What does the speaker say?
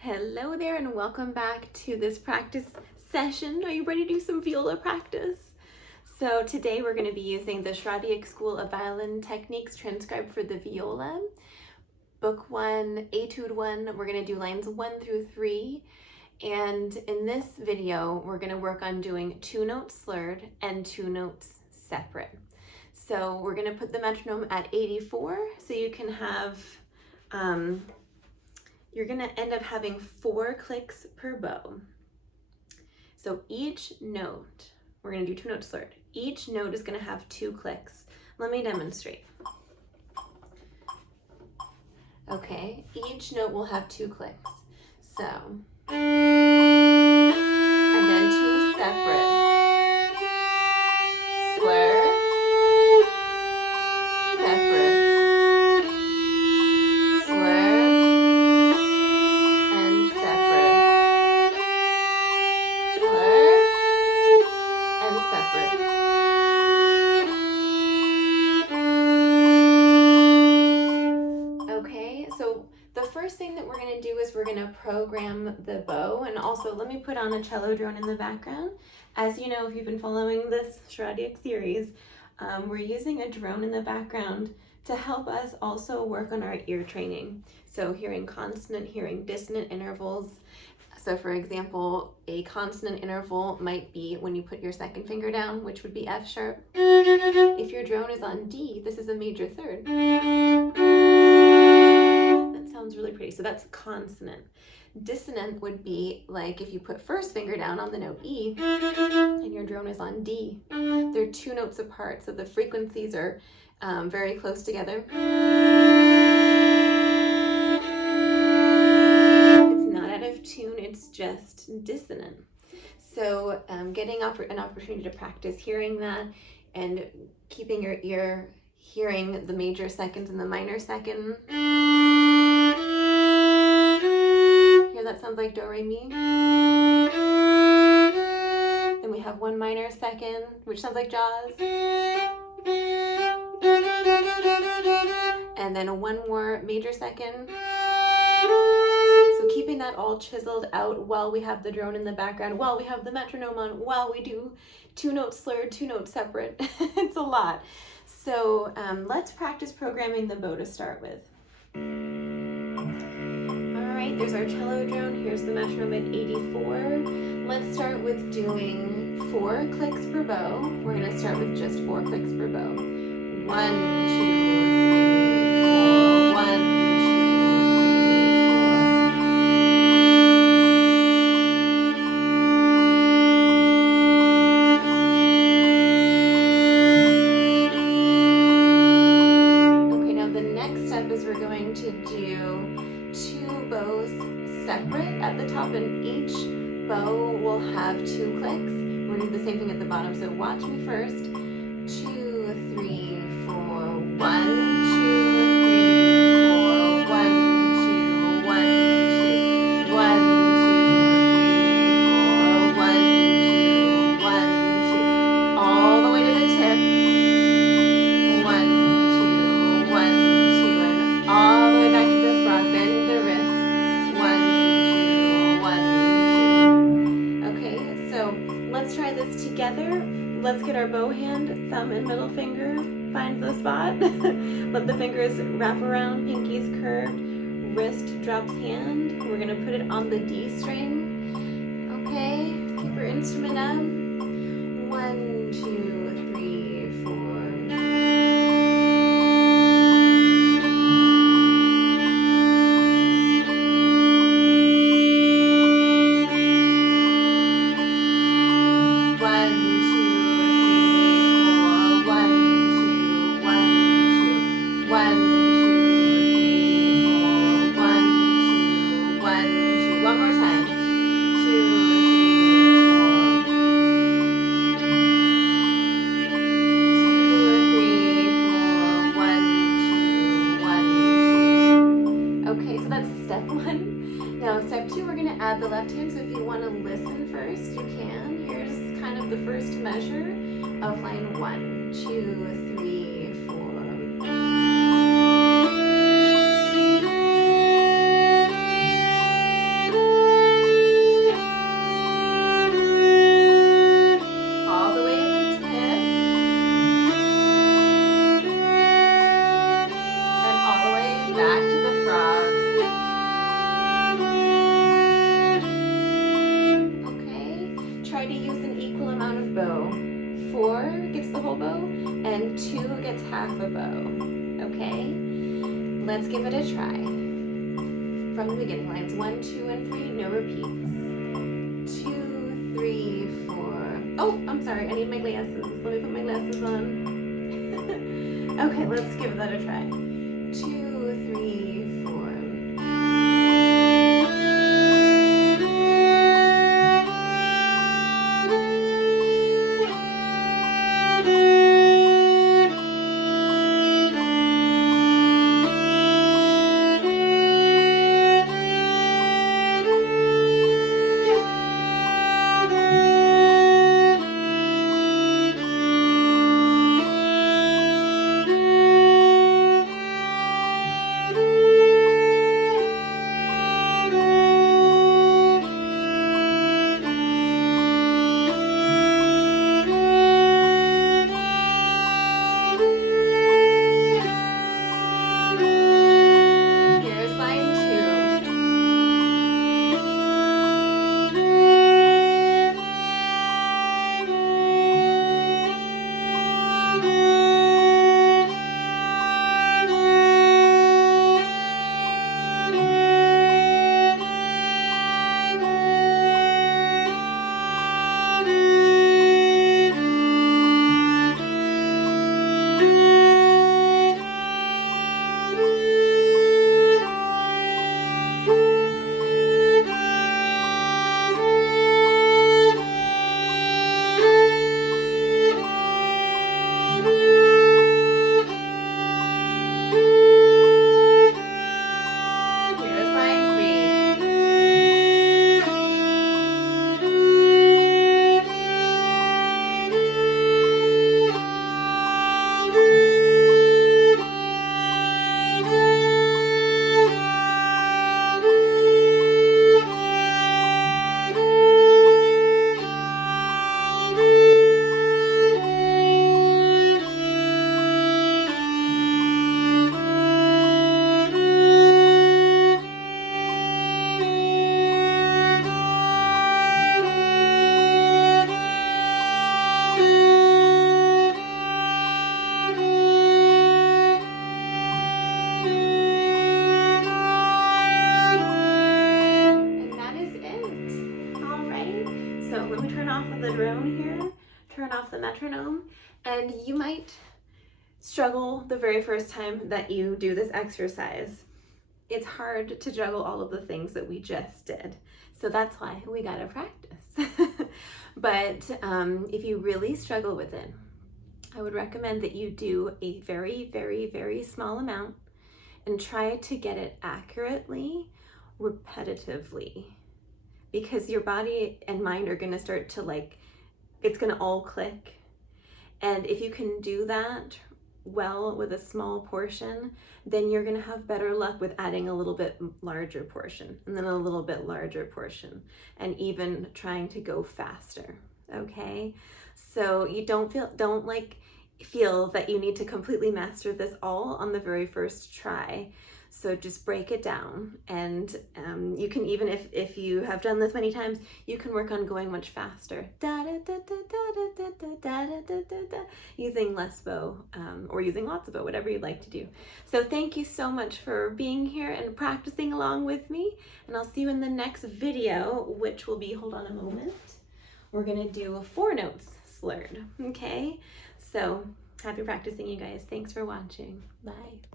Hello there and welcome back to this practice session. Are you ready to do some viola practice? So today we're going to be using the Schradieck School of Violin Techniques transcribed for the viola. Book 1, Etude 1, we're going to do lines 1 through 3. And in this video, we're going to work on doing 2 notes slurred and 2 notes separate. So we're going to put the metronome at 84, so you can have you're going to end up having 4 clicks per bow. So each note, we're going to do 2 notes slurred. Each note is going to have 2 clicks. Let me demonstrate. Okay, each note will have 2 clicks. So, and then 2 separate. Slur, separate. We're going to program the bow, and also let me put on a cello drone in the background. As you know, if you've been following this Schradieck series, we're using a drone in the background to help us also work on our ear training. So hearing consonant, hearing dissonant intervals. So for example, a consonant interval might be when you put your second finger down, which would be F sharp. If your drone is on D, this is a major third. Sounds really pretty. So that's consonant. Dissonant would be like if you put first finger down on the note E and your drone is on D. They're 2 notes apart, so the frequencies are very close together. It's not out of tune, it's just dissonant. So getting an opportunity to practice hearing that and keeping your ear hearing the major seconds and the minor second. That sounds like do, re, mi. Then we have 1 minor second, which sounds like jaws. And then 1 more major second. So keeping that all chiseled out while we have the drone in the background, while we have the metronome on, while we do 2 notes slurred, 2 notes separate. It's a lot. So let's practice programming the bow to start with. There's our cello drone. Here's the metronome at 84. Let's start with doing 4 clicks per bow. We're going to start with just 4 clicks per bow. 1, 2, 3, 4. 1, 2, 3, 4. Okay, now the next step is we're going to do 2 bows separate at the top, and each bow will have 2 clicks. We're going to do the same thing at the bottom, so watch me first. 2, 3, 4. 1, 2, 3, 4. 1, 2, 1, 2. 1, 2, 3, 4. 1, 2, 1, 2. All the way to the tip. 1, 2, 1, 2, and all the way back to the front. Bend the wrist. 1, 2, 1, 2. Okay, so let's try this together. Let's get our bow hand, thumb and middle finger, find the spot. Let the fingers wrap around, pinkies curved, wrist drops hand. We're gonna put it on the D string. Okay, keep your instrument up. 1, 2, 3, 4. The left hand, so if you want to listen first, you can. Here's kind of the first measure of line 1, 2, 3, 4. 2 gets half a bow, okay? Let's give it a try. From the beginning, lines 1, 2, and 3, no repeats. 2, 3, 4. Oh, I'm sorry, I need my glasses. Let me put my glasses on. Okay, let's give that a try. 2, 3, 4. The drone here, turn off the metronome, and you might struggle the very first time that you do this exercise. It's hard to juggle all of the things that we just did, so that's why we gotta practice. But if you really struggle with it, I would recommend that you do a very, very, very small amount and try to get it accurately, repetitively, because your body and mind are gonna start to it's gonna all click. And if you can do that well with a small portion, then you're gonna have better luck with adding a little bit larger portion and then a little bit larger portion and even trying to go faster, okay? So you don't feel that you need to completely master this all on the very first try. So just break it down, and you can even, if you have done this many times, you can work on going much faster, using less bow or using lots of bow, whatever you'd like to do. So thank you so much for being here and practicing along with me, and I'll see you in the next video, which will be, hold on a moment, we're gonna do 4 notes slurred, okay? So happy practicing, you guys. Thanks for watching. Bye.